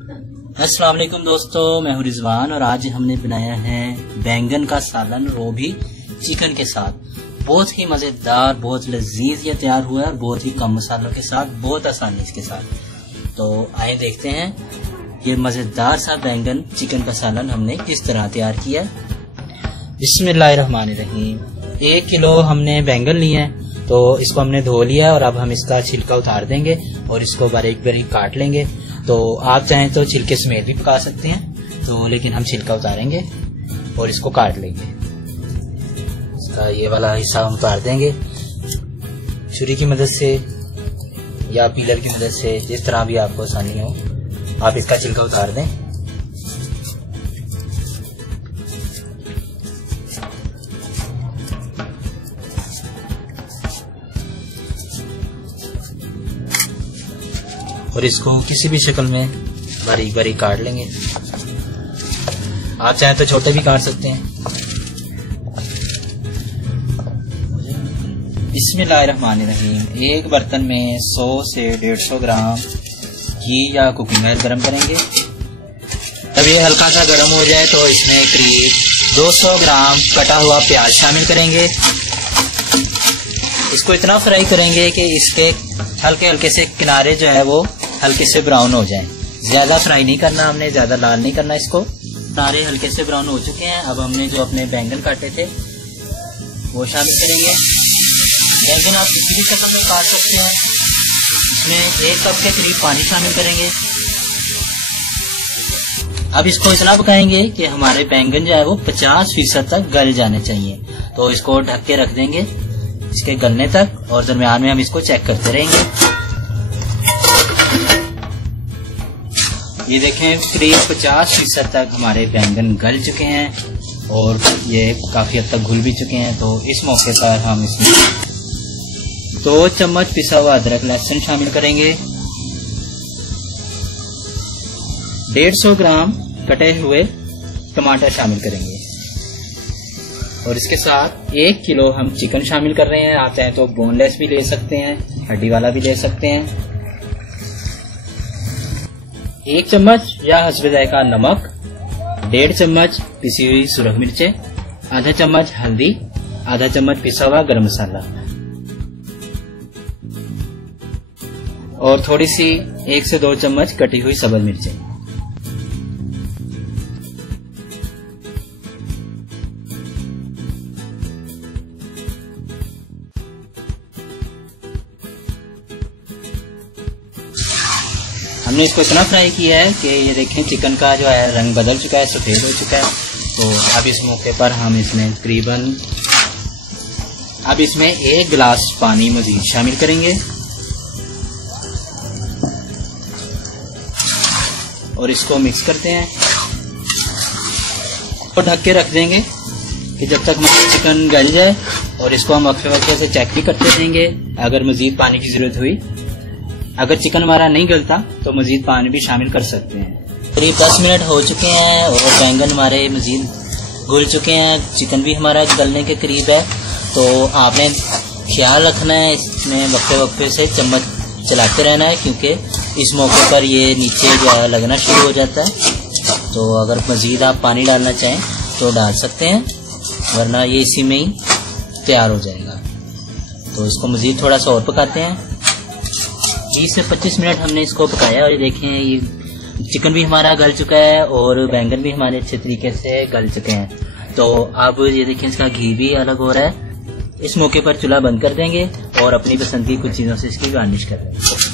अस्सलाम वालेकुम दोस्तों, मैं हूं रिजवान और आज हमने बनाया है बैंगन का सालन, वो भी चिकन के साथ। बहुत ही मजेदार, बहुत लजीज ये तैयार हुआ है और बहुत ही कम मसालों के साथ, बहुत आसानी इसके साथ। तो आए देखते हैं ये मजेदार सा बैंगन चिकन का सालन हमने किस तरह तैयार किया। बिस्मिल्लाहिर्रहमानिर्रहीम। 1 किलो हमने बैंगन लिए हैं, तो इसको हमने धो लिया और अब हम इसका छिलका उतार देंगे और इसको बारीक बारीक काट लेंगे। तो आप चाहें तो छिलके समेत भी पका सकते हैं, तो लेकिन हम छिलका उतारेंगे और इसको काट लेंगे। इसका ये वाला हिस्सा हम उतार देंगे छुरी की मदद से या पीलर की मदद से, जिस तरह भी आपको आसानी हो आप इसका छिलका उतार दें। और इसको किसी भी शक्ल में बारीक बारीक काट लेंगे। आप चाहें तो छोटे भी काट सकते हैं। बिस्मिल्लाहिर्रहमानिर्रहीम। एक बर्तन में 100 से 150 ग्राम घी या कुकिंग ऑयल गरम करेंगे। तब ये हल्का सा गरम हो जाए तो इसमें करीब 200 ग्राम कटा हुआ प्याज शामिल करेंगे। इसको इतना फ्राई करेंगे कि इसके हल्के हल्के से किनारे जो है वो हल्के से ब्राउन हो जाएं। ज्यादा फ्राई नहीं करना हमने, ज्यादा लाल नहीं करना इसको। किनारे हल्के से ब्राउन हो चुके हैं। अब हमने जो अपने बैंगन काटे थे वो शामिल करेंगे। बैंगन आप किसी भी शक्ल में काट सकते हैं। इसमें 1 कप के करीब पानी शामिल करेंगे। अब इसको इतना पकाएंगे कि हमारे बैंगन जो है वो 50% तक गल जाने चाहिए। तो इसको ढक के रख देंगे इसके गलने तक और दरमियान में हम इसको चेक करते रहेंगे। ये देखें करीब 50% तक हमारे बैंगन गल चुके हैं और ये काफी हद तक घुल भी चुके हैं। तो इस मौके पर हम इसमें 2 चम्मच पिसा हुआ अदरक लहसुन शामिल करेंगे। 150 ग्राम कटे हुए टमाटर शामिल करेंगे और इसके साथ 1 किलो हम चिकन शामिल कर रहे हैं। आप चाहें तो बोनलेस भी ले सकते हैं, हड्डी वाला भी ले सकते हैं। 1 चम्मच या हस्बे जायका नमक, 1.5 चम्मच पिसी हुई सुरख मिर्चें, आधा चम्मच हल्दी, आधा चम्मच पिसा हुआ गरम मसाला और थोड़ी सी 1 से 2 चम्मच कटी हुई सब्ज मिर्चें। हमने इसको इतना फ्राई किया है कि ये देखें चिकन का जो है रंग बदल चुका है, सफेद हो चुका है। तो अब इस मौके पर हम इसमें तकरीबन 1 गिलास पानी मजीद शामिल करेंगे और इसको मिक्स करते हैं और ढक के रख देंगे कि जब तक हमारा चिकन गल जाए। और इसको हम वक्फे से चेक भी करते रहेंगे अगर मजीद पानी की जरूरत हुई। अगर चिकन हमारा नहीं गलता तो मजीद पानी भी शामिल कर सकते हैं। करीब 10 मिनट हो चुके हैं और बैंगन हमारे मजीद घुल चुके हैं, चिकन भी हमारा गलने के करीब है। तो आपने ख्याल रखना है, इसमें वक्फे से चम्मच चलाते रहना है क्योंकि इस मौके पर ये नीचे जो है लगना शुरू हो जाता है। तो अगर मजीद आप पानी डालना चाहें तो डाल सकते हैं, वरना ये इसी में ही तैयार हो जाएगा। तो इसको मजीद थोड़ा सा और पकाते हैं। 20 से 25 मिनट हमने इसको पकाया और ये देखें ये चिकन भी हमारा गल चुका है और बैंगन भी हमारे अच्छे तरीके से गल चुके हैं। तो अब ये देखें इसका घी भी अलग हो रहा है। इस मौके पर चूल्हा बंद कर देंगे और अपनी पसंद की कुछ चीज़ों से इसकी गार्निश कर देंगे।